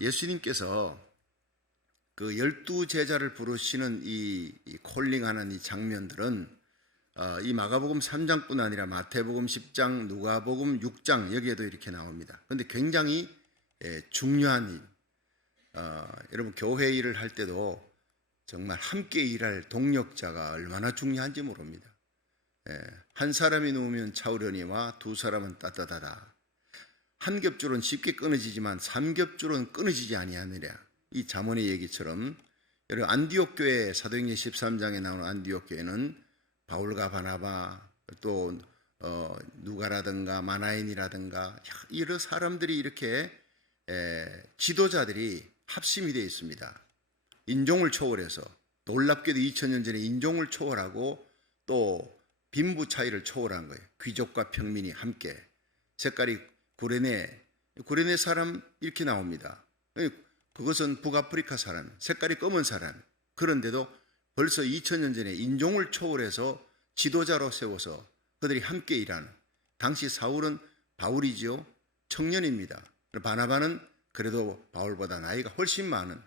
예수님께서 그 12제자를 부르시는 이 콜링하는 이 장면들은 이 마가복음 3장뿐 아니라 마태복음 10장, 누가복음 6장 여기에도 이렇게 나옵니다. 그런데 굉장히 중요한 일. 여러분 교회 일을 할 때도 정말 함께 일할 동력자가 얼마나 중요한지 모릅니다. 한 사람이 누우면 차우려니와 두 사람은 따뜻하다. 한 겹줄은 쉽게 끊어지지만 3겹줄은 끊어지지 아니하느냐. 이 잠언의 얘기처럼 여러분 안디옥 교회 사도행전 13장에 나오는 안디옥 교회는 바울과 바나바 또 누가라든가 마나엔이라든가 여러 사람들이 이렇게 지도자들이 합심이 되어 있습니다. 인종을 초월해서 놀랍게도 2000년 전에 인종을 초월하고 또 빈부 차이를 초월한 거예요. 귀족과 평민이 함께 색깔이 구레네 사람 이렇게 나옵니다. 그것은 북아프리카 사람, 색깔이 검은 사람. 그런데도 벌써 2000년 전에 인종을 초월해서 지도자로 세워서 그들이 함께 일하는. 당시 사울은 바울이지요. 청년입니다. 바나바는 그래도 바울보다 나이가 훨씬 많은.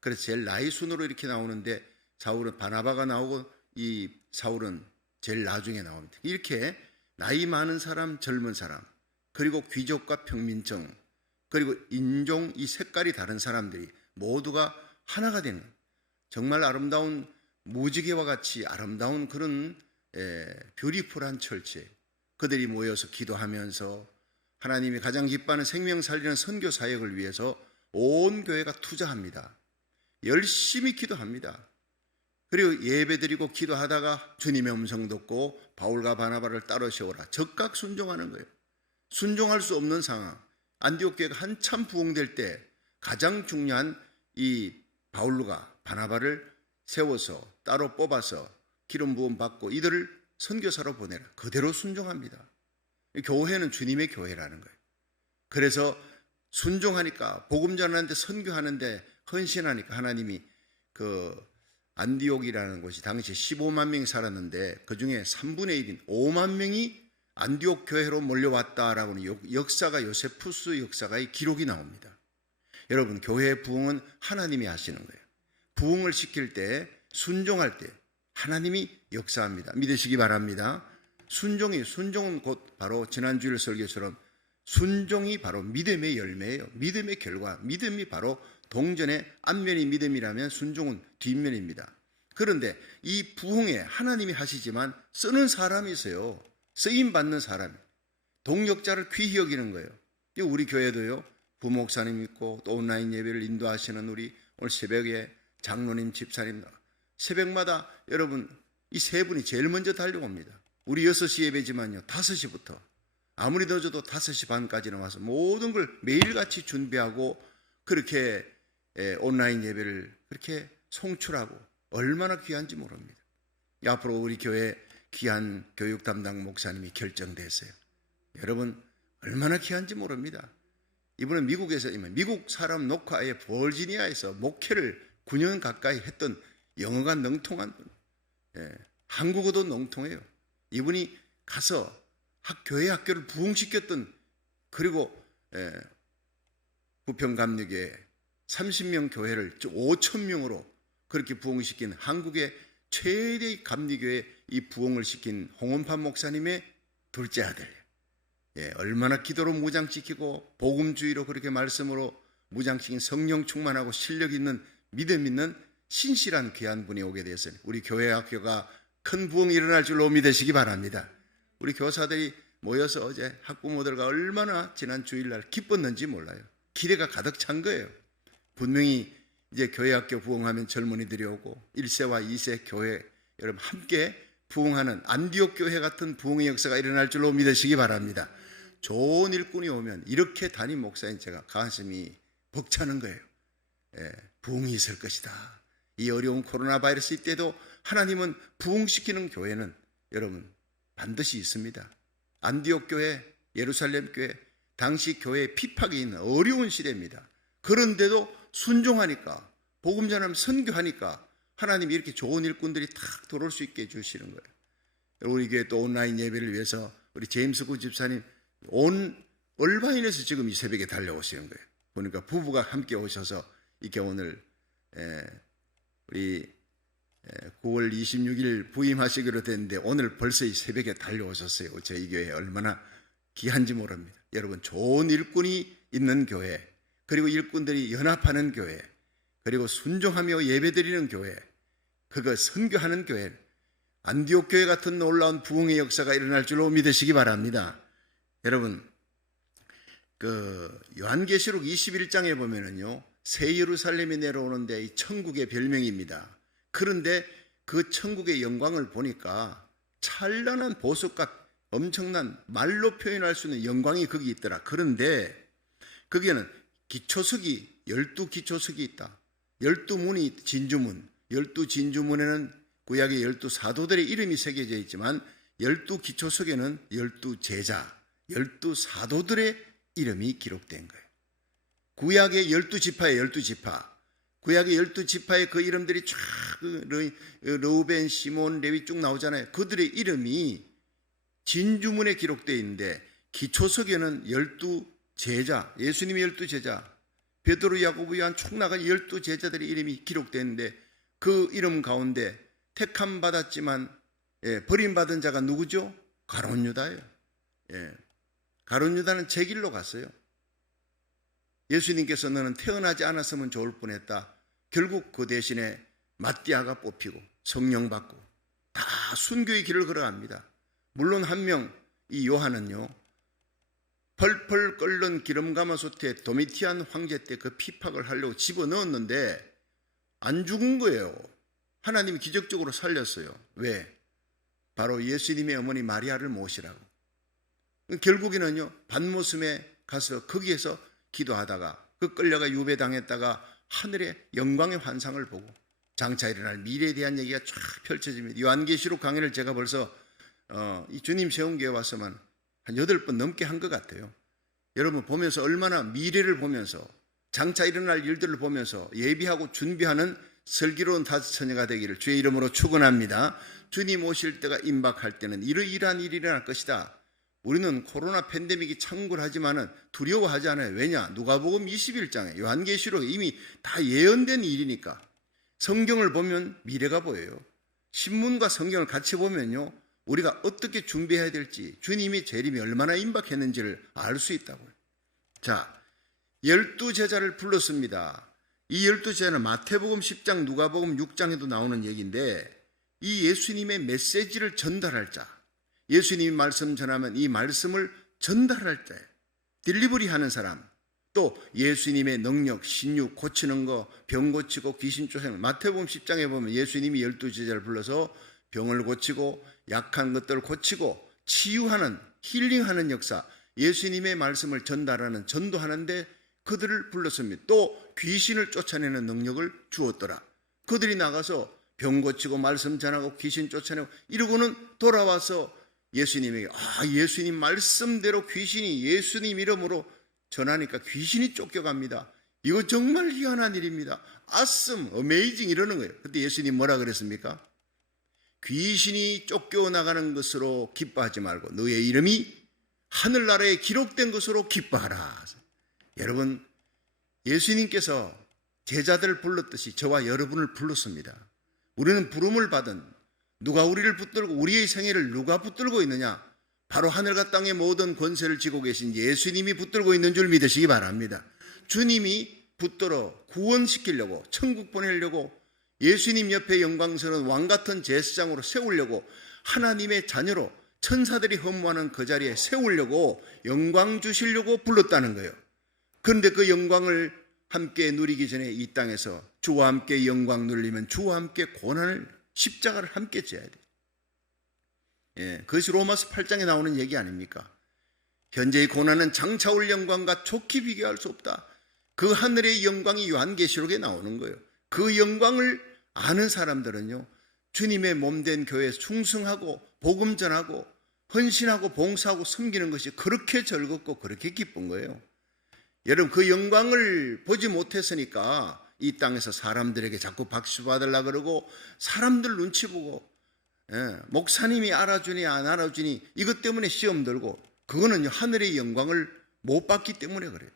그래서 제일 나이 순으로 이렇게 나오는데 사울은 바나바가 나오고 이 사울은 제일 나중에 나옵니다. 이렇게 나이 많은 사람, 젊은 사람, 그리고 귀족과 평민층, 그리고 인종, 이 색깔이 다른 사람들이 모두가 하나가 되는 정말 아름다운 무지개와 같이 아름다운 그런 뷰티풀한 철제. 그들이 모여서 기도하면서 하나님이 가장 기뻐하는 생명 살리는 선교 사역을 위해서 온 교회가 투자합니다. 열심히 기도합니다. 그리고 예배드리고 기도하다가 주님의 음성 듣고 바울과 바나바를 따로 세워라. 적극 순종하는 거예요. 순종할 수 없는 상황. 안디옥 교회가 한참 부흥될 때 가장 중요한 이 바울과 바나바를 세워서 따로 뽑아서 기름 부음 받고 이들을 선교사로 보내라. 그대로 순종합니다. 교회는 주님의 교회라는 거예요. 그래서 순종하니까 복음 전하는데 선교하는데 헌신하니까 하나님이 그 안디옥이라는 곳이 당시 15만 명이 살았는데 그중에 3분의 1인 5만 명이 안디옥 교회로 몰려왔다라고는 역사가 요세푸스 역사가의 기록이 나옵니다. 여러분 교회의 부흥은 하나님이 하시는 거예요. 부흥을 시킬 때 순종할 때 하나님이 역사합니다. 믿으시기 바랍니다. 순종은 곧 바로 지난주일 설교처럼 순종이 바로 믿음의 열매예요. 믿음의 결과, 믿음이 바로 동전의 앞면이 믿음이라면 순종은 뒷면입니다. 그런데 이 부흥에 하나님이 하시지만 쓰는 사람이 있어요. 쓰임받는 사람, 동력자를 귀히 여기는 거예요. 우리 교회도요, 부목사님 있고 또 온라인 예배를 인도하시는 우리 오늘 새벽에 장로님, 집사님, 새벽마다 여러분 이 세 분이 제일 먼저 달려옵니다. 우리 6시 예배지만요, 5시부터 아무리 늦어도 5시 반까지는 와서 모든 걸 매일같이 준비하고 그렇게 온라인 예배를 그렇게 송출하고 얼마나 귀한지 모릅니다. 앞으로 우리 교회 귀한 교육 담당 목사님이 결정됐어요. 여러분 얼마나 귀한지 모릅니다. 이분은 미국에서 미국 사람 녹화에 버지니아에서 목회를 9년 가까이 했던 영어가 능통한 분. 한국어도 능통해요. 이분이 가서 교회 학교를 부흥시켰던 그리고 부평감리교회 30명 교회를 5,000명으로 그렇게 부흥시킨 한국의 최대의 감리교회 이 부흥을 시킨 홍원판 목사님의 둘째 아들. 얼마나 기도로 무장시키고 복음주의로 그렇게 말씀으로 무장시킨 성령 충만하고 실력 있는 믿음 있는 신실한 귀한 분이 오게 되었어요. 우리 교회 학교가 큰 부흥이 일어날 줄로 믿으시기 바랍니다. 우리 교사들이 모여서 어제 학부모들과 얼마나 지난 주일날 기뻤는지 몰라요. 기대가 가득 찬 거예요. 분명히 이제 교회 학교 부흥하면 젊은이들이 오고 1세와 2세 교회 여러분 함께 부흥하는 안디옥 교회 같은 부흥의 역사가 일어날 줄로 믿으시기 바랍니다. 좋은 일꾼이 오면 이렇게 담임 목사인 제가 가슴이 벅차는 거예요. 부흥이 있을 것이다. 이 어려운 코로나 바이러스 때도 하나님은 부흥시키는 교회는 여러분 반드시 있습니다. 안디옥 교회, 예루살렘 교회, 당시 교회에 핍박이 있는 어려운 시대입니다. 그런데도 순종하니까 복음 전하면 선교하니까 하나님이 이렇게 좋은 일꾼들이 탁 들어올 수 있게 해주시는 거예요. 우리 교회 또 온라인 예배를 위해서 우리 제임스 구 집사님 온 얼바인에서 지금 이 새벽에 달려오시는 거예요. 보니까 부부가 함께 오셔서 이렇게 오늘 우리 9월 26일 부임하시기로 됐는데 오늘 벌써 이 새벽에 달려오셨어요. 저희 교회 얼마나 귀한지 모릅니다. 여러분, 좋은 일꾼이 있는 교회, 그리고 일꾼들이 연합하는 교회, 그리고 순종하며 예배드리는 교회, 그거 선교하는 교회, 안디옥 교회 같은 놀라운 부흥의 역사가 일어날 줄로 믿으시기 바랍니다. 여러분, 그 요한계시록 21장에 보면은요, 새 예루살렘이 내려오는데 이 천국의 별명입니다. 그런데 그 천국의 영광을 보니까 찬란한 보석과 엄청난 말로 표현할 수 있는 영광이 거기 있더라. 그런데 거기에는 기초석이 12기초석이 있다. 12문이 진주문, 12진주문에는 구약의 12사도들의 이름이 새겨져 있지만 12기초석에는 12제자, 12사도들의 이름이 기록된 거예요. 구약의 12지파의 12지파, 구약의 12지파의 그 이름들이 쫙 르우벤, 시몬, 레위 쭉 나오잖아요. 그들의 이름이 진주문에 기록되어 있는데 기초석에는 12제자, 예수님의 12제자, 베드로, 야고보, 요한 쭉 나간 12제자들의 이름이 기록되는데 그 이름 가운데 택함 받았지만 버림받은 자가 누구죠? 가룟 유다예요. 가룟 유다는 제 길로 갔어요. 예수님께서 너는 태어나지 않았으면 좋을 뻔했다. 결국 그 대신에 마띠아가 뽑히고 성령 받고 다 순교의 길을 걸어갑니다. 물론 한 명, 이 요한은요, 펄펄 끓는 기름가마솥에 도미티안 황제 때 그 피팍을 하려고 집어넣었는데 안 죽은 거예요. 하나님이 기적적으로 살렸어요. 왜? 바로 예수님의 어머니 마리아를 모시라고. 결국에는요, 반모섬에 가서 거기에서 기도하다가 그 끌려가 유배당했다가 하늘의 영광의 환상을 보고 장차 일어날 미래에 대한 얘기가 쫙 펼쳐집니다. 요한계시록 강의를 제가 벌써 이 주님 세운 교회 와서만 한 8번 넘게 한 것 같아요. 여러분 보면서 얼마나 미래를 보면서 장차 일어날 일들을 보면서 예비하고 준비하는 슬기로운 다섯 처녀가 되기를 주의 이름으로 축원합니다. 주님 오실 때가 임박할 때는 이러이러한 일이 일어날 것이다. 우리는 코로나 팬데믹이 창궐하지만은 두려워하지 않아요. 왜냐? 누가복음 21장에 요한계시록에 이미 다 예언된 일이니까. 성경을 보면 미래가 보여요. 신문과 성경을 같이 보면요, 우리가 어떻게 준비해야 될지, 주님이 재림이 얼마나 임박했는지를 알 수 있다고요. 자, 12제자를 불렀습니다. 이 12제자는 마태복음 10장, 누가복음 6장에도 나오는 얘기인데, 이 예수님의 메시지를 전달할 자, 예수님이 말씀 전하면 이 말씀을 전달할 때 딜리버리 하는 사람, 또 예수님의 능력, 신유 고치는 거, 병 고치고 귀신 쫓아내는, 마태복음 10장에 보면 예수님이 12제자를 불러서 병을 고치고 약한 것들을 고치고 치유하는, 힐링하는 역사, 예수님의 말씀을 전달하는, 전도하는데 그들을 불렀습니다. 또 귀신을 쫓아내는 능력을 주었더라. 그들이 나가서 병 고치고 말씀 전하고 귀신 쫓아내고 이러고는 돌아와서 예수님에게, 예수님 말씀대로 귀신이 예수님 이름으로 전하니까 귀신이 쫓겨갑니다. 이거 정말 희한한 일입니다. awesome, amazing 이러는 거예요. 그때 예수님 뭐라 그랬습니까? 귀신이 쫓겨나가는 것으로 기뻐하지 말고 너의 이름이 하늘나라에 기록된 것으로 기뻐하라. 여러분, 예수님께서 제자들을 불렀듯이 저와 여러분을 불렀습니다. 우리는 부름을 받은, 누가 우리를 붙들고, 우리의 생애를 누가 붙들고 있느냐? 바로 하늘과 땅의 모든 권세를 쥐고 계신 예수님이 붙들고 있는 줄 믿으시기 바랍니다. 주님이 붙들어 구원시키려고, 천국 보내려고, 예수님 옆에 영광스러운 왕같은 제사장으로 세우려고, 하나님의 자녀로 천사들이 허무하는 그 자리에 세우려고, 영광 주시려고 불렀다는 거예요. 그런데 그 영광을 함께 누리기 전에 이 땅에서 주와 함께 영광 누리면 주와 함께 고난을, 십자가를 함께 져야 돼요. 그것이 로마서 8장에 나오는 얘기 아닙니까? 현재의 고난은 장차 올 영광과 좋게 비교할 수 없다. 그 하늘의 영광이 요한계시록에 나오는 거예요. 그 영광을 아는 사람들은요, 주님의 몸된 교회에서 충성하고 복음 전하고 헌신하고 봉사하고 섬기는 것이 그렇게 즐겁고 그렇게 기쁜 거예요. 여러분, 그 영광을 보지 못했으니까 이 땅에서 사람들에게 자꾸 박수 받으려고 그러고, 사람들 눈치 보고, 목사님이 알아주니 안 알아주니 이것 때문에 시험 들고, 그거는 하늘의 영광을 못 받기 때문에 그래요.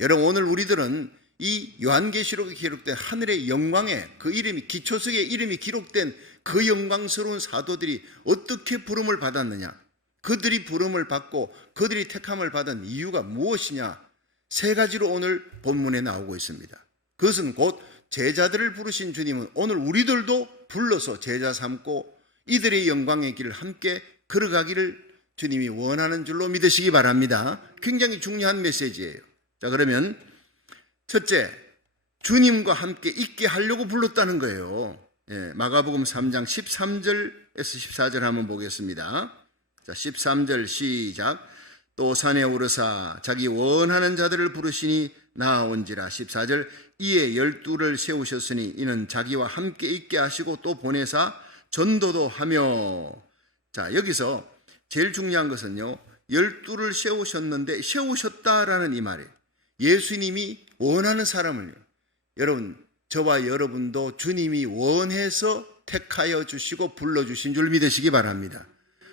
여러분, 오늘 우리들은 이 요한계시록에 기록된 하늘의 영광에 그 이름이, 기초석에 이름이 기록된 그 영광스러운 사도들이 어떻게 부름을 받았느냐, 그들이 부름을 받고 그들이 택함을 받은 이유가 무엇이냐, 세 가지로 오늘 본문에 나오고 있습니다. 그것은 곧 제자들을 부르신 주님은 오늘 우리들도 불러서 제자 삼고 이들의 영광의 길을 함께 걸어가기를 주님이 원하는 줄로 믿으시기 바랍니다. 굉장히 중요한 메시지예요. 자, 그러면 첫째, 주님과 함께 있게 하려고 불렀다는 거예요. 마가복음 3장 13절에서 14절 한번 보겠습니다. 자, 13절 시작. 또 산에 오르사 자기 원하는 자들을 부르시니 나아온지라. 14절. 이에 12를 세우셨으니 이는 자기와 함께 있게 하시고 또 보내사 전도도 하며. 자, 여기서 제일 중요한 것은요, 12를 세우셨는데 세우셨다라는 이 말이에요. 예수님이 원하는 사람을요, 여러분, 저와 여러분도 주님이 원해서 택하여 주시고 불러주신 줄 믿으시기 바랍니다.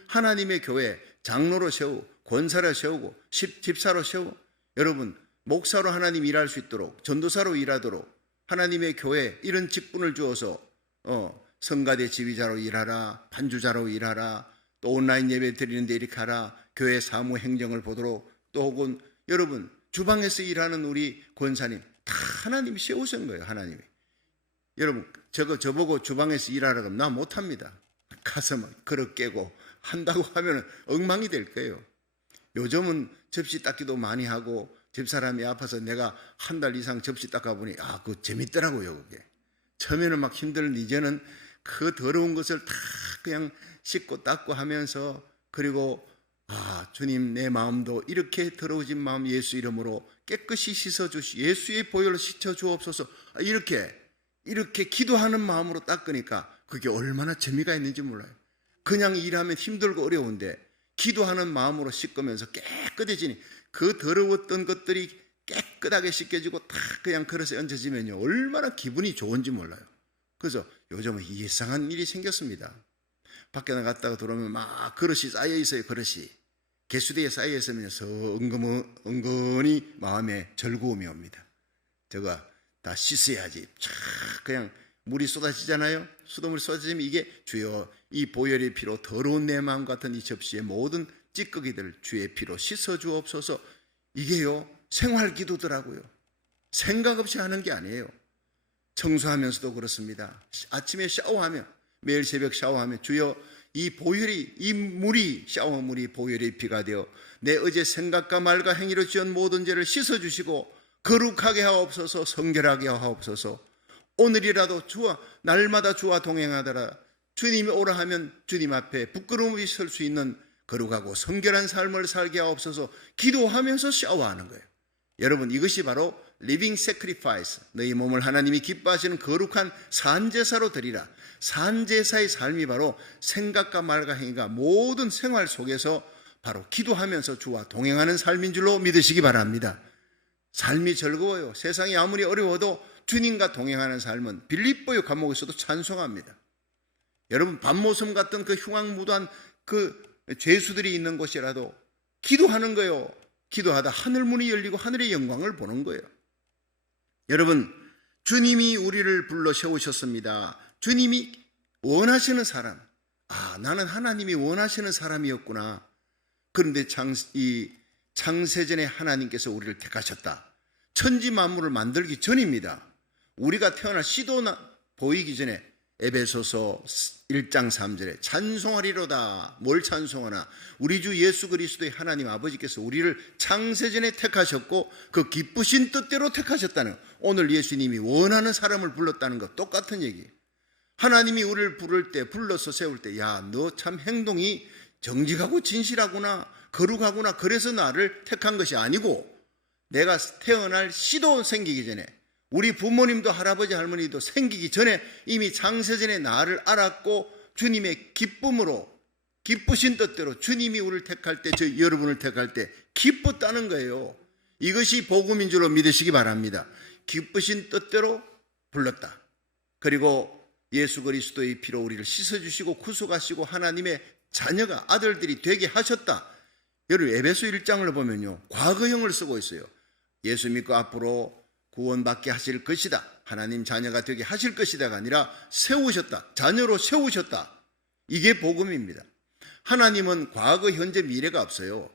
하나님의 교회 장로로 세우고 권사로 세우고 집사로 세우고, 여러분 목사로 하나님 일할 수 있도록, 전도사로 일하도록 하나님의 교회 이런 직분을 주어서 성가대 지휘자로 일하라, 반주자로 일하라, 또 온라인 예배 드리는데 이렇게 하라, 교회 사무 행정을 보도록, 또 혹은 여러분 주방에서 일하는 우리 권사님 다 하나님이 세우신 거예요. 하나님이. 여러분 저보고 주방에서 일하라고 하면 나 못합니다. 가서 막 그릇 깨고 한다고 하면 엉망이 될 거예요. 요즘은 접시 닦기도 많이 하고, 집사람이 아파서 내가 한 달 이상 접시 닦아보니 그거 재밌더라고요. 그게 처음에는 막 힘들는데 이제는 그 더러운 것을 다 그냥 씻고 닦고 하면서, 그리고 주님 내 마음도 이렇게 더러워진 마음 예수 이름으로 깨끗이 씻어주시, 예수의 보혈로 씻어주옵소서, 이렇게 기도하는 마음으로 닦으니까 그게 얼마나 재미가 있는지 몰라요. 그냥 일하면 힘들고 어려운데 기도하는 마음으로 씻으면서 깨끗해지니 그 더러웠던 것들이 깨끗하게 씻겨지고 다 그냥 그릇에 얹어지면요, 얼마나 기분이 좋은지 몰라요. 그래서 요즘은 이상한 일이 생겼습니다. 밖에 나갔다가 들어오면 막 그릇이 쌓여 있어요. 그릇이 개수대에 쌓여 있으면서 은근히 마음에 즐거움이 옵니다. 저거 다 씻어야지. 그냥 물이 쏟아지잖아요. 수돗물이 쏟아지면 이게 주여 이 보혈의 피로 더러운 내 마음 같은 이 접시의 모든 찌꺼기들 주의 피로 씻어주옵소서. 이게요 생활 기도더라고요. 생각 없이 하는 게 아니에요. 청소하면서도 그렇습니다. 아침에 샤워하면, 매일 새벽 샤워하면 주여 이 보혈이, 이 물이, 샤워물이 보혈의 피가 되어 내 어제 생각과 말과 행위로 지은 모든 죄를 씻어주시고 거룩하게 하옵소서, 성결하게 하옵소서. 오늘이라도 날마다 주와 동행하더라. 주님이 오라 하면 주님 앞에 부끄러움 없이 설 수 있는 거룩하고 성결한 삶을 살게 하옵소서. 기도하면서 샤워하는 거예요. 여러분, 이것이 바로 living sacrifice, 너희 몸을 하나님이 기뻐하시는 거룩한 산제사로 드리라. 산제사의 삶이 바로 생각과 말과 행위가 모든 생활 속에서 바로 기도하면서 주와 동행하는 삶인 줄로 믿으시기 바랍니다. 삶이 즐거워요. 세상이 아무리 어려워도 주님과 동행하는 삶은 빌립보의 감옥에서도 찬송합니다. 여러분, 밤모섬 같은 그 흉악무도한 그 죄수들이 있는 곳이라도 기도하는 거예요. 기도하다 하늘문이 열리고 하늘의 영광을 보는 거예요. 여러분, 주님이 우리를 불러 세우셨습니다. 주님이 원하시는 사람, 나는 하나님이 원하시는 사람이었구나. 그런데 이 창세전에 하나님께서 우리를 택하셨다. 천지 만물을 만들기 전입니다. 우리가 태어날 씨도 보이기 전에 에베소서 1장 3절에 찬송하리로다. 뭘 찬송하나? 우리 주 예수 그리스도의 하나님 아버지께서 우리를 창세전에 택하셨고 그 기쁘신 뜻대로 택하셨다는, 오늘 예수님이 원하는 사람을 불렀다는 것 똑같은 얘기예요. 하나님이 우리를 부를 때, 불러서 세울 때, 야, 너 참 행동이 정직하고 진실하구나, 거룩하구나, 그래서 나를 택한 것이 아니고, 내가 태어날 씨도 생기기 전에, 우리 부모님도 할아버지 할머니도 생기기 전에 이미 창세전에 나를 알았고 주님의 기쁨으로, 기쁘신 뜻대로 주님이 우리를 택할 때, 여러분을 택할 때 기뻤다는 거예요. 이것이 복음인 줄로 믿으시기 바랍니다. 기쁘신 뜻대로 불렀다. 그리고 예수 그리스도의 피로 우리를 씻어주시고 구속하시고 하나님의 자녀가, 아들들이 되게 하셨다. 여러분, 에베소 1장을 보면요, 과거형을 쓰고 있어요. 예수 믿고 앞으로 구원받게 하실 것이다, 하나님 자녀가 되게 하실 것이다가 아니라 세우셨다, 자녀로 세우셨다. 이게 복음입니다. 하나님은 과거, 현재, 미래가 없어요.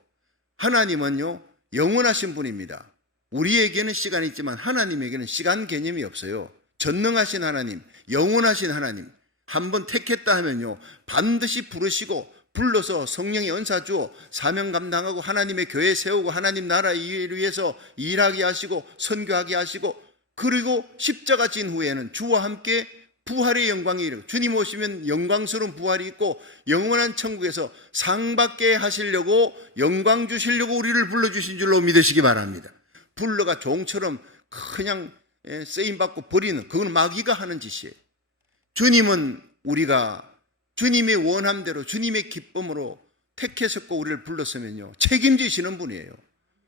하나님은요, 영원하신 분입니다. 우리에게는 시간이 있지만 하나님에게는 시간 개념이 없어요. 전능하신 하나님, 영원하신 하나님, 한번 택했다 하면요, 반드시 부르시고 불러서 성령의 은사 주어 사명 감당하고 하나님의 교회 세우고 하나님 나라 위해서 일하게 하시고 선교하게 하시고, 그리고 십자가 진 후에는 주와 함께 부활의 영광이 이르고, 주님 오시면 영광스러운 부활이 있고 영원한 천국에서 상 받게 하시려고, 영광 주시려고 우리를 불러주신 줄로 믿으시기 바랍니다. 불러가 종처럼 그냥 쓰임받고 버리는, 그건 마귀가 하는 짓이에요. 주님은 우리가 주님의 원함대로 주님의 기쁨으로 택하셨고 우리를 불렀으면요, 책임지시는 분이에요.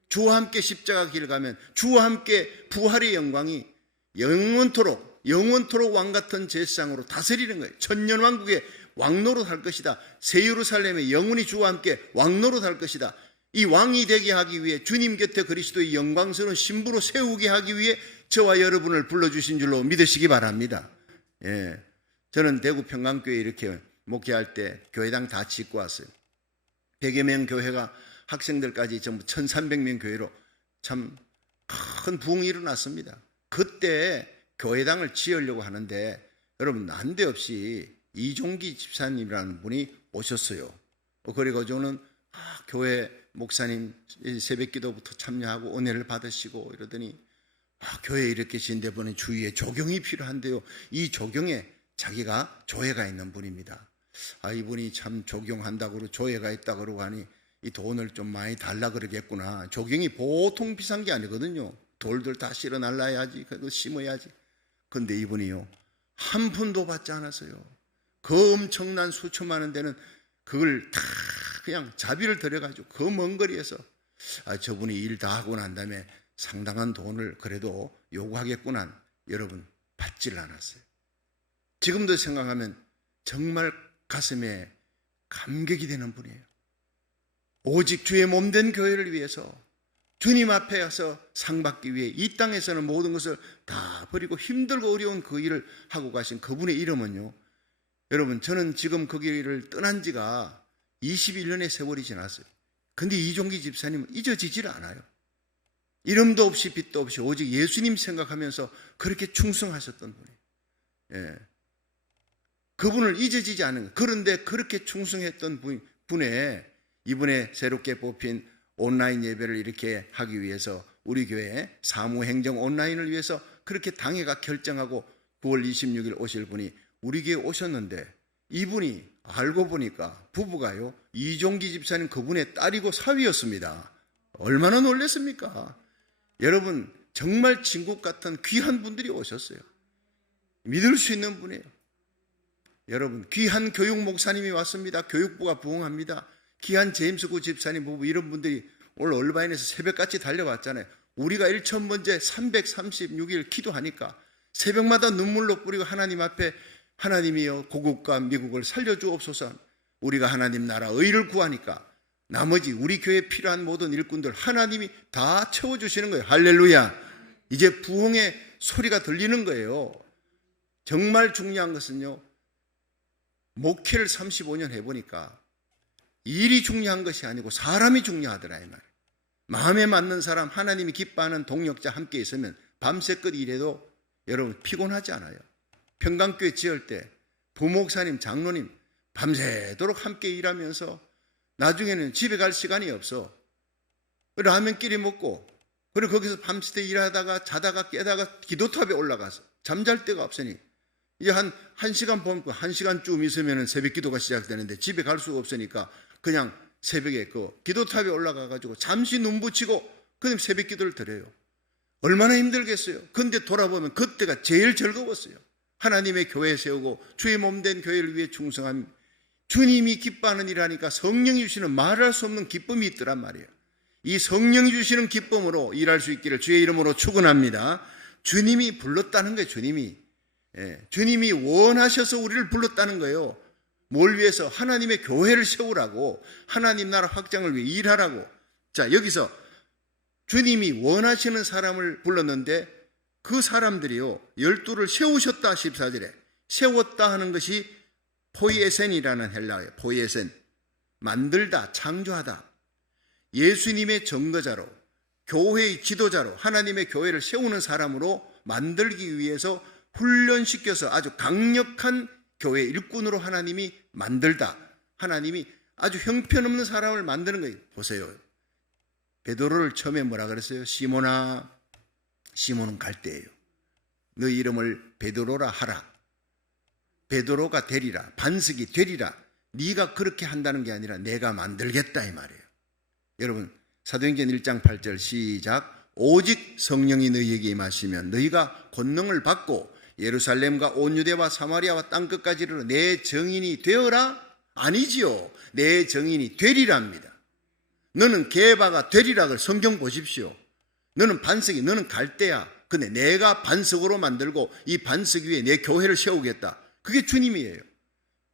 주와 함께 십자가 길 가면 주와 함께 부활의 영광이 영원토록 왕같은 제사장으로 다스리는 거예요. 천년왕국의 왕노로 살 것이다. 새 예루살렘에 영원히 주와 함께 왕노로 살 것이다. 이 왕이 되게 하기 위해 주님 곁에 그리스도의 영광스러운 신부로 세우게 하기 위해 저와 여러분을 불러주신 줄로 믿으시기 바랍니다. 예, 저는 대구 평강교회 이렇게 목회할 때 교회당 다 짓고 왔어요. 100여 명 교회가 학생들까지 전부 1300명 교회로 참 큰 부흥이 일어났습니다. 그때 교회당을 지으려고 하는데 여러분, 난데없이 이종기 집사님이라는 분이 오셨어요. 그리고 저는 교회 목사님 새벽기도부터 참여하고 은혜를 받으시고 이러더니 교회에 이렇게 계신데 보니 주위에 조경이 필요한데요, 이 조경에 자기가 조예가 있는 분입니다. 이분이 참 조경한다고 그러고 조예가 있다고 그러고 하니 이 돈을 좀 많이 달라 그러겠구나. 조경이 보통 비싼 게 아니거든요. 돌들 다 실어 날라야지, 그거 심어야지. 근데 이분이요, 한 푼도 받지 않았어요. 그 엄청난 수천만 원 되는 그걸 다 그냥 자비를 들여가지고 그 먼 거리에서 저분이 일 다 하고 난 다음에 상당한 돈을 그래도 요구하겠구나. 여러분, 받지를 않았어요. 지금도 생각하면 정말 가슴에 감격이 되는 분이에요. 오직 주의 몸된 교회를 위해서 주님 앞에 와서 상 받기 위해 이 땅에서는 모든 것을 다 버리고 힘들고 어려운 그 일을 하고 가신 그분의 이름은요, 여러분, 저는 지금 그 길을 떠난 지가 21년의 세월이 지났어요. 근데 이종기 집사님은 잊어지질 않아요. 이름도 없이 빛도 없이 오직 예수님 생각하면서 그렇게 충성하셨던 분이에요. 예. 그분을 잊어지지 않은 거예요. 그런데 그렇게 충성했던 분에 이번에 새롭게 뽑힌 온라인 예배를 이렇게 하기 위해서 우리 교회 사무행정 온라인을 위해서 그렇게 당회가 결정하고 9월 26일 오실 분이 우리 교회에 오셨는데, 이분이 알고 보니까 부부가요, 이종기 집사님 그분의 딸이고 사위였습니다. 얼마나 놀랐습니까? 여러분, 정말 진국 같은 귀한 분들이 오셨어요. 믿을 수 있는 분이에요. 여러분, 귀한 교육 목사님이 왔습니다. 교육부가 부흥합니다. 귀한 제임스 구 집사님 부부, 이런 분들이 오늘 얼바인에서 새벽같이 달려왔잖아요. 우리가 1000번째 336일 기도하니까 새벽마다 눈물로 뿌리고 하나님 앞에, 하나님이여 고국과 미국을 살려주옵소서. 우리가 하나님 나라 의를 구하니까 나머지 우리 교회에 필요한 모든 일꾼들 하나님이 다 채워주시는 거예요. 할렐루야. 이제 부흥의 소리가 들리는 거예요. 정말 중요한 것은요, 목회를 35년 해보니까 일이 중요한 것이 아니고 사람이 중요하더라 이 말이에요. 마음에 맞는 사람, 하나님이 기뻐하는 동력자 함께 있으면 밤새껏 일해도 여러분 피곤하지 않아요. 평강교회 지을 때 부목사님, 장로님 밤새도록 함께 일하면서 나중에는 집에 갈 시간이 없어. 라면끼리 먹고, 그리고 거기서 밤새 일하다가 자다가 깨다가 기도탑에 올라가서 잠잘 데가 없으니 이제 한 1시간 범고 1시간쯤 있으면 새벽 기도가 시작되는데 집에 갈 수가 없으니까 그냥 새벽에 그 기도탑에 올라가가지고 잠시 눈 붙이고 그다음에 새벽 기도를 드려요. 얼마나 힘들겠어요. 근데 돌아보면 그때가 제일 즐거웠어요. 하나님의 교회 세우고 주의 몸된 교회를 위해 충성한, 주님이 기뻐하는 일하니까 성령이 주시는 말할 수 없는 기쁨이 있더란 말이에요. 이 성령이 주시는 기쁨으로 일할 수 있기를 주의 이름으로 축원합니다. 주님이 불렀다는 거예요. 주님이 원하셔서 우리를 불렀다는 거예요. 뭘 위해서? 하나님의 교회를 세우라고, 하나님 나라 확장을 위해 일하라고. 자, 여기서 주님이 원하시는 사람을 불렀는데 그 사람들이요 12를 세우셨다. 14절에 세웠다 하는 것이 포이에센이라는 헬라어예요. 포이에센, 만들다, 창조하다. 예수님의 증거자로, 교회의 지도자로, 하나님의 교회를 세우는 사람으로 만들기 위해서 훈련시켜서 아주 강력한 교회 일꾼으로 하나님이 만들다. 하나님이 아주 형편없는 사람을 만드는 거예요. 보세요. 베드로를 처음에 뭐라 그랬어요? 시몬아, 시몬은 갈대예요. 너 이름을 베드로라 하라. 베드로가 되리라. 반석이 되리라. 네가 그렇게 한다는 게 아니라 내가 만들겠다 이 말이에요. 여러분 사도행전 1장 8절 시작. 오직 성령이 너희에게 임하시면 너희가 권능을 받고 예루살렘과 온 유대와 사마리아와 땅끝까지 이르러 내 증인이 되어라? 아니지요. 내 증인이 되리랍니다. 너는 게바가 되리락을 성경 보십시오. 너는 반석이, 너는 갈대야. 근데 내가 반석으로 만들고 이 반석 위에 내 교회를 세우겠다. 그게 주님이에요.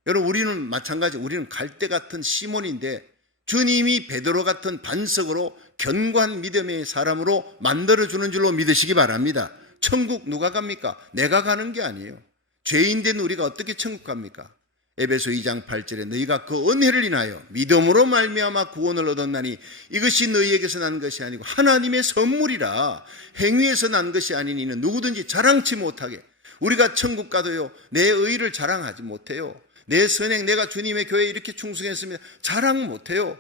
여러분 우리는 마찬가지, 우리는 갈대 같은 시몬인데 주님이 베드로 같은 반석으로 견고한 믿음의 사람으로 만들어주는 줄로 믿으시기 바랍니다. 천국 누가 갑니까? 내가 가는 게 아니에요. 죄인된 우리가 어떻게 천국 갑니까? 에베소 2장 8절에 너희가 그 은혜를 인하여 믿음으로 말미암아 구원을 얻었나니 이것이 너희에게서 난 것이 아니고 하나님의 선물이라. 행위에서 난 것이 아닌 이는 누구든지 자랑치 못하게. 우리가 천국 가도요 내 의를 자랑하지 못해요. 내 선행, 내가 주님의 교회에 이렇게 충성했습니다. 자랑 못해요.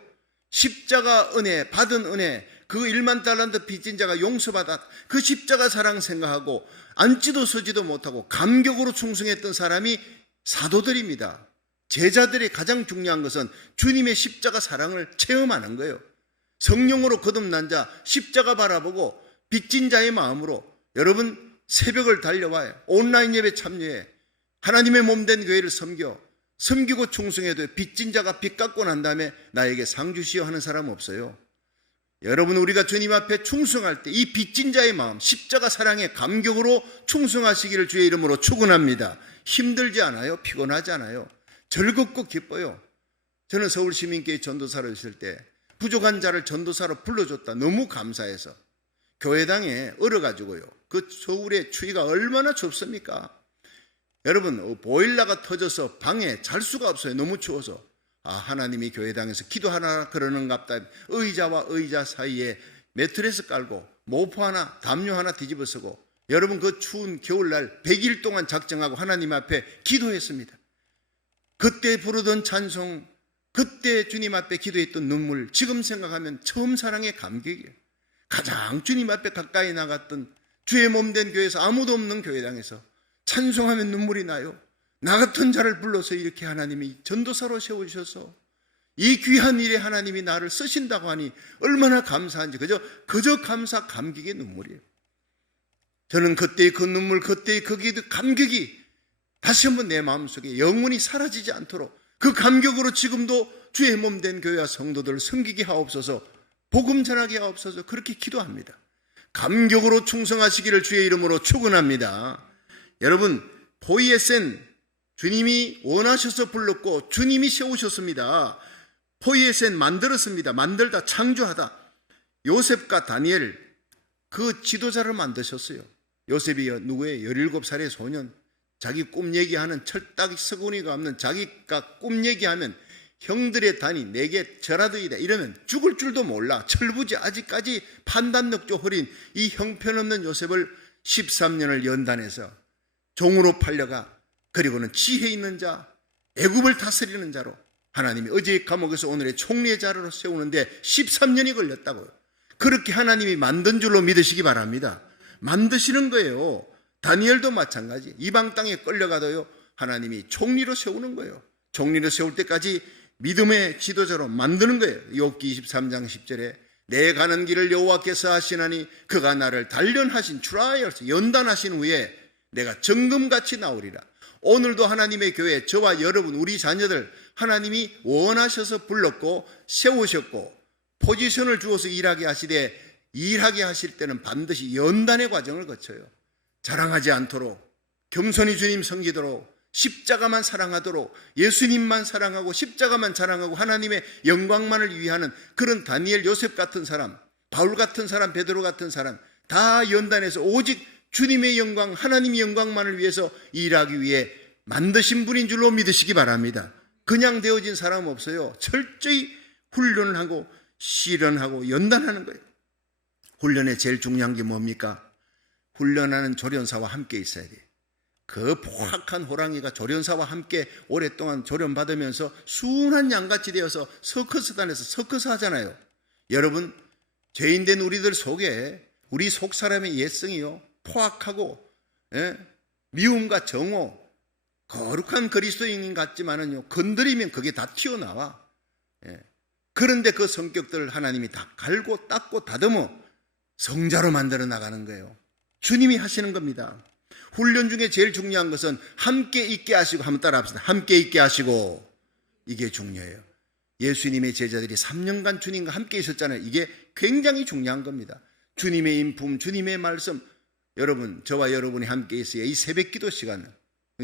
십자가 은혜, 받은 은혜, 그 1만 달란트 빚진 자가 용서받아 그 십자가 사랑 생각하고 앉지도 서지도 못하고 감격으로 충성했던 사람이 사도들입니다. 제자들의 가장 중요한 것은 주님의 십자가 사랑을 체험하는 거예요. 성령으로 거듭난 자, 십자가 바라보고 빚진 자의 마음으로 여러분 새벽을 달려와요. 온라인 예배 참여해. 하나님의 몸된 교회를 섬기고 충성해도 빚진 자가 빚 갚고 난 다음에 나에게 상 주시오 하는 사람 없어요. 여러분 우리가 주님 앞에 충성할 때 이 빚진 자의 마음, 십자가 사랑의 감격으로 충성하시기를 주의 이름으로 축원합니다. 힘들지 않아요. 피곤하지 않아요. 즐겁고 기뻐요. 저는 서울시민교회 전도사로 있을 때 부족한 자를 전도사로 불러줬다. 너무 감사해서 교회당에 얼어가지고요. 그 서울의 추위가 얼마나 춥습니까? 여러분 보일러가 터져서 방에 잘 수가 없어요. 너무 추워서. 하나님이 교회당에서 기도하라 그러는갑다. 의자와 의자 사이에 매트리스 깔고 모포 하나, 담요 하나 뒤집어 쓰고 여러분 그 추운 겨울날 100일 동안 작정하고 하나님 앞에 기도했습니다. 그때 부르던 찬송, 그때 주님 앞에 기도했던 눈물, 지금 생각하면 처음 사랑의 감격이에요. 가장 주님 앞에 가까이 나갔던 주의 몸된 교회에서 아무도 없는 교회당에서 찬송하면 눈물이 나요. 나 같은 자를 불러서 이렇게 하나님이 전도사로 세우셔서 이 귀한 일에 하나님이 나를 쓰신다고 하니 얼마나 감사한지 그저 감사 감격의 눈물이에요. 저는 그때의 그 눈물, 그때의 그 감격이 다시 한번 내 마음속에 영원히 사라지지 않도록 그 감격으로 지금도 주의 몸된 교회와 성도들을 섬기게 하옵소서, 복음 전하게 하옵소서 그렇게 기도합니다. 감격으로 충성하시기를 주의 이름으로 축원합니다. 여러분 포이에센 주님이 원하셔서 불렀고 주님이 세우셨습니다. 포이에센 만들었습니다. 만들다, 창조하다. 요셉과 다니엘 그 지도자를 만드셨어요. 요셉이 누구예요? 17살의 소년. 자기 꿈 얘기하는 철딱이 서구니가 없는 자기가 꿈 얘기하면 형들의 단이 내게 절하더이다 이러면 죽을 줄도 몰라. 철부지 아직까지 판단력조 흐린 이 형편없는 요셉을 13년을 연단해서 종으로 팔려가 그리고는 지혜 있는 자, 애굽을 다스리는 자로 하나님이 어제의 감옥에서 오늘의 총리의 자리로 세우는데 13년이 걸렸다고요. 그렇게 하나님이 만든 줄로 믿으시기 바랍니다. 만드시는 거예요. 다니엘도 마찬가지. 이방 땅에 끌려가도요 하나님이 총리로 세우는 거예요. 총리로 세울 때까지 믿음의 지도자로 만드는 거예요. 욥기 23장 10절에 내 가는 길을 여호와께서 하시나니 그가 나를 단련하신 트라이얼스 연단하신 후에 내가 정금같이 나오리라. 오늘도 하나님의 교회 저와 여러분 우리 자녀들 하나님이 원하셔서 불렀고 세우셨고 포지션을 주어서 일하게 하시되 일하게 하실 때는 반드시 연단의 과정을 거쳐요. 자랑하지 않도록 겸손히 주님 섬기도록 십자가만 사랑하도록 예수님만 사랑하고 십자가만 자랑하고 하나님의 영광만을 위하는 그런 다니엘 요셉 같은 사람 바울 같은 사람, 베드로 같은 사람 다 연단해서 오직 주님의 영광, 하나님의 영광만을 위해서 일하기 위해 만드신 분인 줄로 믿으시기 바랍니다. 그냥 되어진 사람 없어요. 철저히 훈련을 하고 실현하고 연단하는 거예요. 훈련의 제일 중요한 게 뭡니까? 훈련하는 조련사와 함께 있어야 돼요. 그 포악한 호랑이가 조련사와 함께 오랫동안 조련받으면서 순한 양같이 되어서 서커스단에서 서커스 하잖아요. 여러분, 죄인된 우리들 속에 우리 속 사람의 예성이요, 포악하고 미움과 정오, 거룩한 그리스도인 같지만은요, 건드리면 그게 다 튀어나와. 그런데 그 성격들을 하나님이 다 갈고 닦고 다듬어 성자로 만들어 나가는 거예요. 주님이 하시는 겁니다. 훈련 중에 제일 중요한 것은 함께 있게 하시고, 한번 따라 합시다. 함께 있게 하시고. 이게 중요해요. 예수님의 제자들이 3년간 주님과 함께 있었잖아요. 이게 굉장히 중요한 겁니다. 주님의 인품, 주님의 말씀. 여러분, 저와 여러분이 함께 있어야 이 새벽 기도 시간은,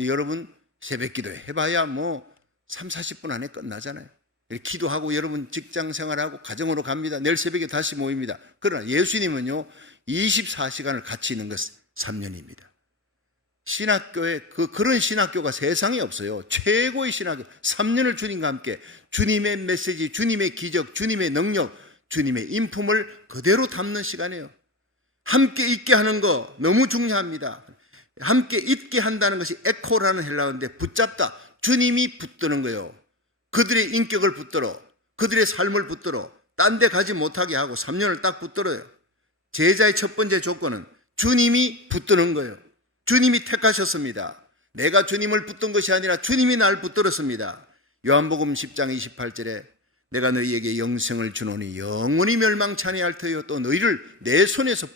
여러분 새벽 기도 해봐야 뭐 3, 40분 안에 끝나잖아요. 기도하고 여러분 직장 생활하고 가정으로 갑니다. 내일 새벽에 다시 모입니다. 그러나 예수님은요, 24시간을 같이 있는 것 3년입니다. 신학교에 그런 신학교가 세상에 없어요. 최고의 신학교. 3년을 주님과 함께 주님의 메시지, 주님의 기적, 주님의 능력, 주님의 인품을 그대로 담는 시간이에요. 함께 있게 하는 거 너무 중요합니다. 함께 있게 한다는 것이 에코라는 헬라어인데 붙잡다. 주님이 붙드는 거예요. 그들의 인격을 붙들어, 그들의 삶을 붙들어 딴 데 가지 못하게 하고 3년을 딱 붙들어요. 제자의 첫 번째 조건은 주님이 붙드는 거예요. 주님이 택하셨습니다. 내가 주님을 붙든 것이 아니라 주님이 날 붙들었습니다. 요한복음 10장 28절에 내가 너희에게 영생을 주노니 영원히 멸망치 아니할 터이요 또 너희를 내 손에서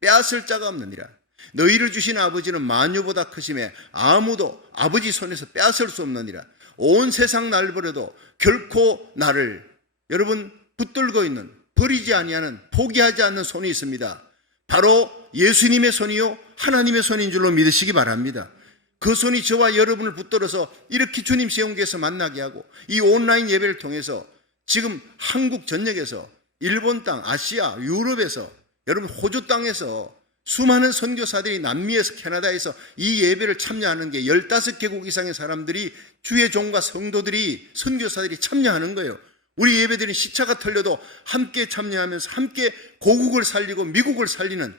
빼앗을 자가 없느니라. 너희를 주신 아버지는 만유보다 크심에 아무도 아버지 손에서 빼앗을 수 없느니라. 온 세상 날 버려도 결코 나를 여러분 붙들고 있는, 버리지 아니하는, 포기하지 않는 손이 있습니다. 바로 예수님의 손이요 하나님의 손인 줄로 믿으시기 바랍니다. 그 손이 저와 여러분을 붙들어서 이렇게 주님 세운교에서 만나게 하고, 이 온라인 예배를 통해서 지금 한국 전역에서, 일본 땅, 아시아, 유럽에서, 여러분 호주 땅에서 수많은 선교사들이, 남미에서, 캐나다에서 이 예배를 참여하는 게 15개국 이상의 사람들이, 주의 종과 성도들이, 선교사들이 참여하는 거예요. 우리 예배들은 시차가 틀려도 함께 참여하면서 함께 고국을 살리고 미국을 살리는,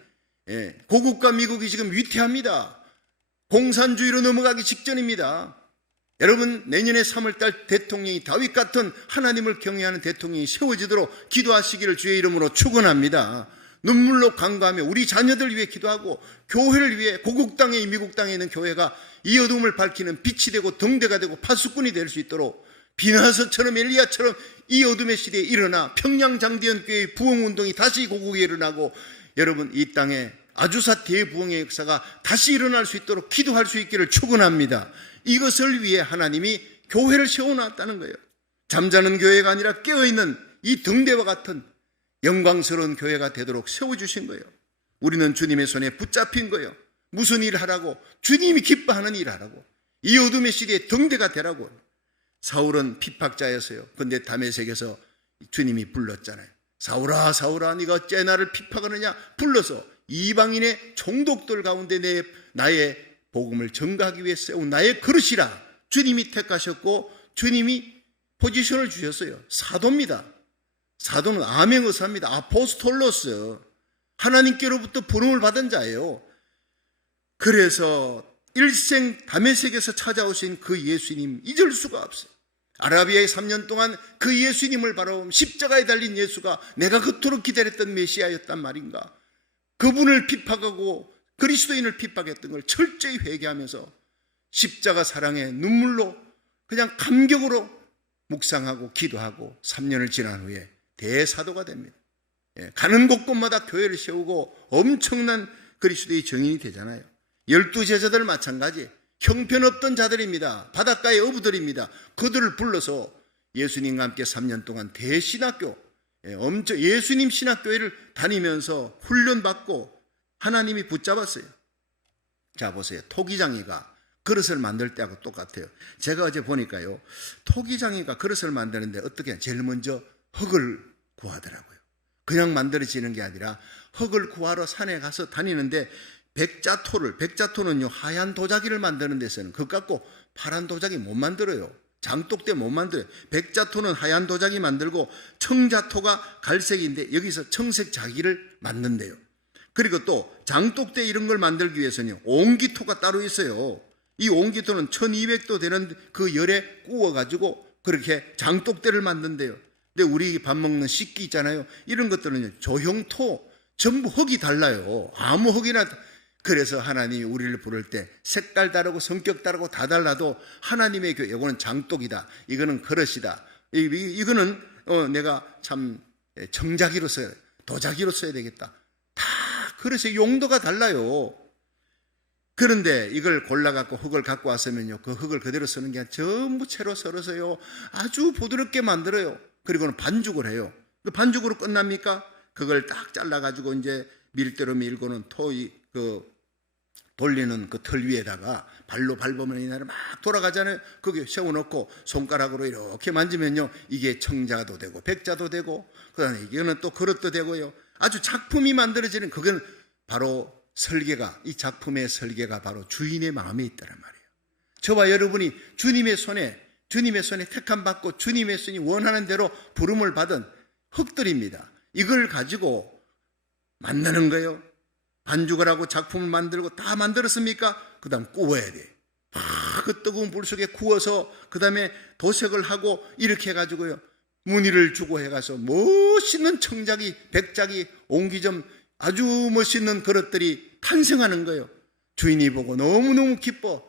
고국과 미국이 지금 위태합니다. 공산주의로 넘어가기 직전입니다. 여러분, 내년에 3월달 대통령이 다윗 같은 하나님을 경외하는 대통령이 세워지도록 기도하시기를 주의 이름으로 축원합니다. 눈물로 간구하며 우리 자녀들 위해 기도하고, 교회를 위해, 고국 땅에 미국 땅에 있는 교회가 이 어둠을 밝히는 빛이 되고 등대가 되고 파수꾼이 될 수 있도록, 비나서처럼 엘리야처럼 이 어둠의 시대에 일어나 평양장대연 교회의 부흥운동이 다시 고국에 일어나고, 여러분 이 땅에 아주사 대부흥의 역사가 다시 일어날 수 있도록 기도할 수 있기를 축원합니다. 이것을 위해 하나님이 교회를 세워놨다는 거예요. 잠자는 교회가 아니라 깨어있는 이 등대와 같은 영광스러운 교회가 되도록 세워주신 거예요. 우리는 주님의 손에 붙잡힌 거예요. 무슨 일을 하라고? 주님이 기뻐하는 일을 하라고. 이 어둠의 시대에 등대가 되라고. 사울은 핍박자였어요. 그런데 다메섹에서 주님이 불렀잖아요. 사울아 사울아 네가 어째 나를 핍박하느냐. 불러서 이방인의 총독들 가운데 나의 복음을 전가하기 위해 세운 나의 그릇이라. 주님이 택하셨고 주님이 포지션을 주셨어요. 사도입니다. 사도는 아멘의사입니다. 아포스톨로스, 하나님께로부터 부름을 받은 자예요. 그래서 일생 다메섹에서 찾아오신 그 예수님 잊을 수가 없어요. 아라비아에 3년 동안 그 예수님을 바라보면 십자가에 달린 예수가 내가 그토록 기다렸던 메시아였단 말인가. 그분을 핍박하고 그리스도인을 핍박했던 걸 철저히 회개하면서 십자가 사랑의 눈물로 그냥 감격으로 묵상하고 기도하고 3년을 지난 후에 대사도가 됩니다. 가는 곳곳마다 교회를 세우고 엄청난 그리스도의 정인이 되잖아요. 12제자들 마찬가지 형편없던 자들입니다. 바닷가의 어부들입니다. 그들을 불러서 예수님과 함께 3년 동안 대신학교, 예수님 신학교회를 다니면서 훈련받고 하나님이 붙잡았어요. 자 보세요. 토기장이가 그릇을 만들 때하고 똑같아요. 제가 어제 보니까요, 토기장이가 그릇을 만드는데 어떻게 제일 먼저 흙을 구하더라고요. 그냥 만들어지는 게 아니라 흙을 구하러 산에 가서 다니는데 백자토는요 하얀 도자기를 만드는 데서는 그것 갖고 파란 도자기 못 만들어요. 장독대 못 만들어요. 백자토는 하얀 도자기 만들고 청자토가 갈색인데 여기서 청색 자기를 만든대요. 그리고 또 장독대 이런 걸 만들기 위해서는 옹기토가 따로 있어요. 이 옹기토는 1200도 되는 그 열에 구워가지고 그렇게 장독대를 만든대요. 근데 우리 밥 먹는 식기 있잖아요. 이런 것들은 조형토 전부 흙이 달라요. 아무 흙이나. 그래서 하나님이 우리를 부를 때 색깔 다르고 성격 다르고 다 달라도 하나님의 교회, 이거는 장독이다, 이거는 그릇이다, 이거는 내가 참 청자기로 써야 돼, 도자기로 써야 되겠다. 다 그릇의 용도가 달라요. 그런데 이걸 골라갖고 흙을 갖고 왔으면요, 그 흙을 그대로 쓰는 게 아니라 전부 채로 썰어서요 아주 부드럽게 만들어요. 그리고는 반죽을 해요. 그 반죽으로 끝납니까? 그걸 딱 잘라가지고 이제 밀대로 밀고는 돌리는 그 틀 위에다가 발로 밟으면 이날에 막 돌아가잖아요. 거기 세워놓고 손가락으로 이렇게 만지면요, 이게 청자도 되고 백자도 되고 그다음에 이거는 또 그릇도 되고요. 아주 작품이 만들어지는, 그건 바로 설계가, 이 작품의 설계가 바로 주인의 마음에 있다란 말이에요. 저와 여러분이 주님의 손에 택함 받고 주님의 손이 원하는 대로 부름을 받은 흙들입니다. 이걸 가지고 만드는 거예요. 반죽을 하고 작품을 만들고 다 만들었습니까? 그 다음 구워야 돼. 그 뜨거운 불 속에 구워서 그 다음에 도색을 하고 이렇게 해가지고요, 무늬를 주고 해가서 멋있는 청자기, 백자기, 옹기점, 아주 멋있는 그릇들이 탄생하는 거예요. 주인이 보고 너무너무 기뻐.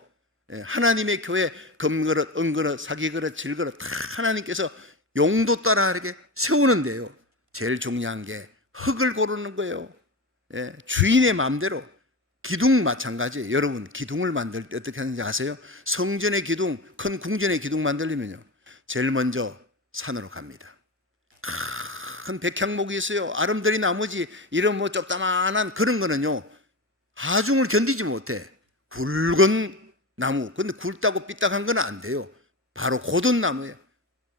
하나님의 교회 금그릇, 은그릇, 사기그릇, 질그릇 다 하나님께서 용도 따라 이렇게 세우는데요, 제일 중요한 게 흙을 고르는 거예요. 주인의 마음대로. 기둥 마찬가지예요. 여러분, 기둥을 만들 때 어떻게 하는지 아세요? 성전의 기둥, 큰 궁전의 기둥 만들려면요, 제일 먼저 산으로 갑니다. 큰 백향목이 있어요. 아름드리 나머지 이런 뭐 좁다만한 그런 거는요, 하중을 견디지 못해. 굵은 나무, 근데 굵다고 삐딱한 건 안 돼요. 바로 곧은 나무예요.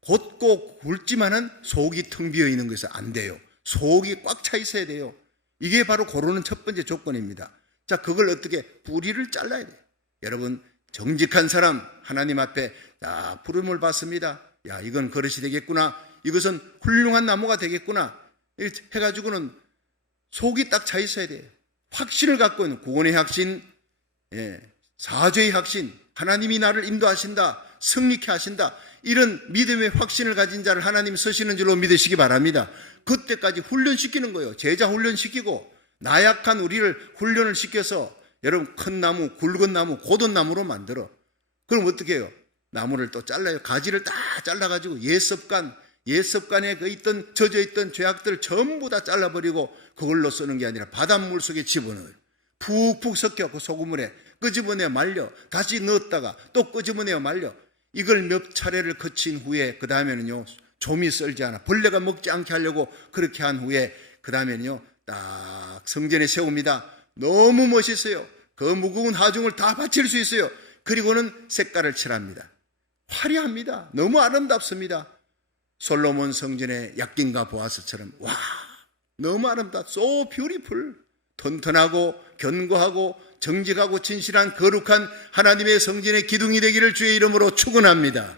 곧고 굵지만은 속이 텅 비어 있는 것은 안 돼요. 속이 꽉 차 있어야 돼요. 이게 바로 고르는 첫 번째 조건입니다. 자, 그걸 어떻게? 뿌리를 잘라야 돼요. 여러분, 정직한 사람 하나님 앞에 부름을 받습니다. 야, 이건 그릇이 되겠구나, 이것은 훌륭한 나무가 되겠구나 해가지고는 속이 딱 차 있어야 돼요. 확신을 갖고 있는 구원의 확신, 사죄의 확신, 하나님이 나를 인도하신다, 승리케 하신다, 이런 믿음의 확신을 가진 자를 하나님 쓰시는 줄로 믿으시기 바랍니다. 그때까지 훈련시키는 거예요. 제자 훈련시키고 나약한 우리를 훈련을 시켜서 여러분 큰 나무, 굵은 나무, 곧은 나무로 만들어. 그럼 어떻게 해요? 나무를 또 잘라요. 가지를 다 잘라가지고 옛습관에 그 젖어있던 죄악들을 전부 다 잘라버리고 그걸로 쓰는 게 아니라 바닷물 속에 집어넣어요. 푹푹 섞여갖고 소금물에 끄집어내어 말려, 다시 넣었다가 또 끄집어내어 말려. 이걸 몇 차례를 거친 후에 그 다음에는요, 좀이 썰지 않아 벌레가 먹지 않게 하려고 그렇게 한 후에 그 다음에는요, 딱 성전에 세웁니다. 너무 멋있어요. 그 무거운 하중을 다 바칠 수 있어요. 그리고는 색깔을 칠합니다. 화려합니다. 너무 아름답습니다. 솔로몬 성전의 약긴과 보아스처럼 와, 너무 아름답다. So beautiful. 튼튼하고 견고하고 정직하고 진실한 거룩한 하나님의 성전의 기둥이 되기를 주의 이름으로 축원합니다.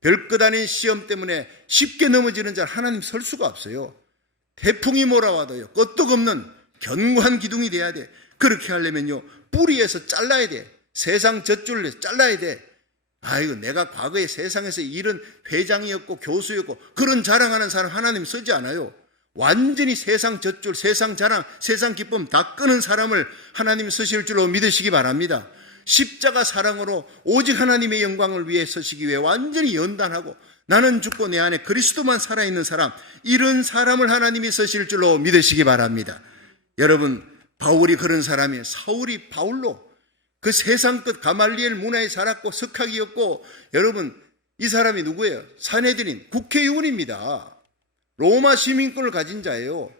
별것 아닌 시험 때문에 쉽게 넘어지는 자 하나님 설 수가 없어요. 태풍이 몰아와도요, 끄떡없는 견고한 기둥이 돼야 돼. 그렇게 하려면요, 뿌리에서 잘라야 돼. 세상 젖줄을 잘라야 돼. 아이고, 내가 과거에 세상에서 이런 회장이었고 교수였고 그런 자랑하는 사람 하나님 쓰지 않아요. 완전히 세상 젖줄, 세상 자랑, 세상 기쁨 다 끄는 사람을 하나님 쓰실 줄로 믿으시기 바랍니다. 십자가 사랑으로 오직 하나님의 영광을 위해 서시기 위해 완전히 연단하고 나는 죽고 내 안에 그리스도만 살아있는 사람, 이런 사람을 하나님이 쓰실 줄로 믿으시기 바랍니다. 여러분, 바울이 그런 사람이에요. 사울이 바울로 그 세상 끝 가말리엘 문화에 자랐고 석학이었고, 여러분 이 사람이 누구예요? 산헤드린 국회의원입니다. 로마 시민권을 가진 자예요.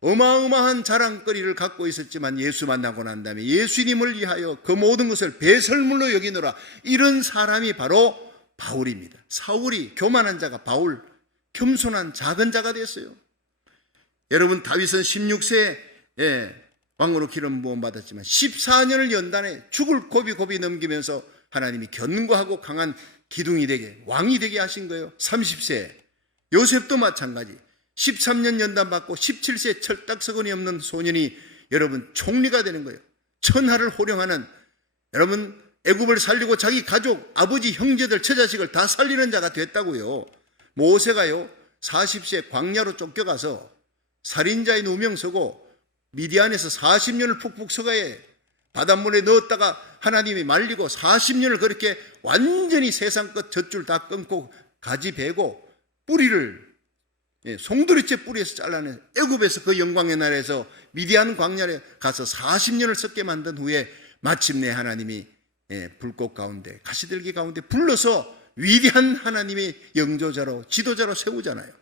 어마어마한 자랑거리를 갖고 있었지만 예수 만나고 난 다음에 예수님을 위하여 그 모든 것을 배설물로 여기노라, 이런 사람이 바로 바울입니다. 사울이 교만한 자가 바울, 겸손한 작은 자가 됐어요. 여러분, 다윗은 16세에 왕으로 기름 부음 받았지만 14년을 연단해 죽을 고비 넘기면서 하나님이 견고하고 강한 기둥이 되게, 왕이 되게 하신 거예요. 30세에 요셉도 마찬가지. 13년 연단 받고 17세 철딱서건이 없는 소년이 여러분 총리가 되는 거예요. 천하를 호령하는, 여러분 애굽을 살리고 자기 가족, 아버지, 형제들, 처자식을 다 살리는 자가 됐다고요. 모세가요 40세 광야로 쫓겨가서 살인자의 누명 서고 미디안에서 40년을 푹푹 서가에 바닷물에 넣었다가 하나님이 말리고 40년을 그렇게 완전히 세상 끝 젖줄 다 끊고 가지 베고 뿌리를 송두리째 뿌리에서 잘라내 애굽에서 그 영광의 나라에서 미디안 광야에 가서 40년을 썩게 만든 후에 마침내 하나님이 불꽃 가운데 가시들기 가운데 불러서 위대한 하나님의 영조자로 지도자로 세우잖아요.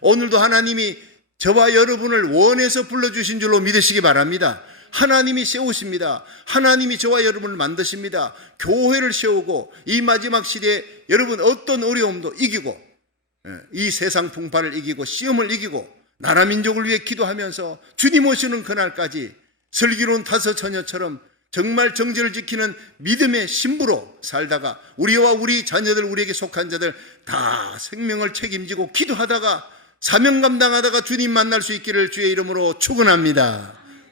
오늘도 하나님이 저와 여러분을 원해서 불러주신 줄로 믿으시기 바랍니다. 하나님이 세우십니다. 하나님이 저와 여러분을 만드십니다. 교회를 세우고 이 마지막 시대에 여러분 어떤 어려움도 이기고 이 세상 풍파를 이기고 시험을 이기고 나라 민족을 위해 기도하면서 주님 오시는 그날까지 슬기로운 다섯 처녀처럼 정말 정죄를 지키는 믿음의 신부로 살다가 우리와 우리 자녀들, 우리에게 속한 자들 다 생명을 책임지고 기도하다가 사명 감당하다가 주님 만날 수 있기를 주의 이름으로 축원합니다.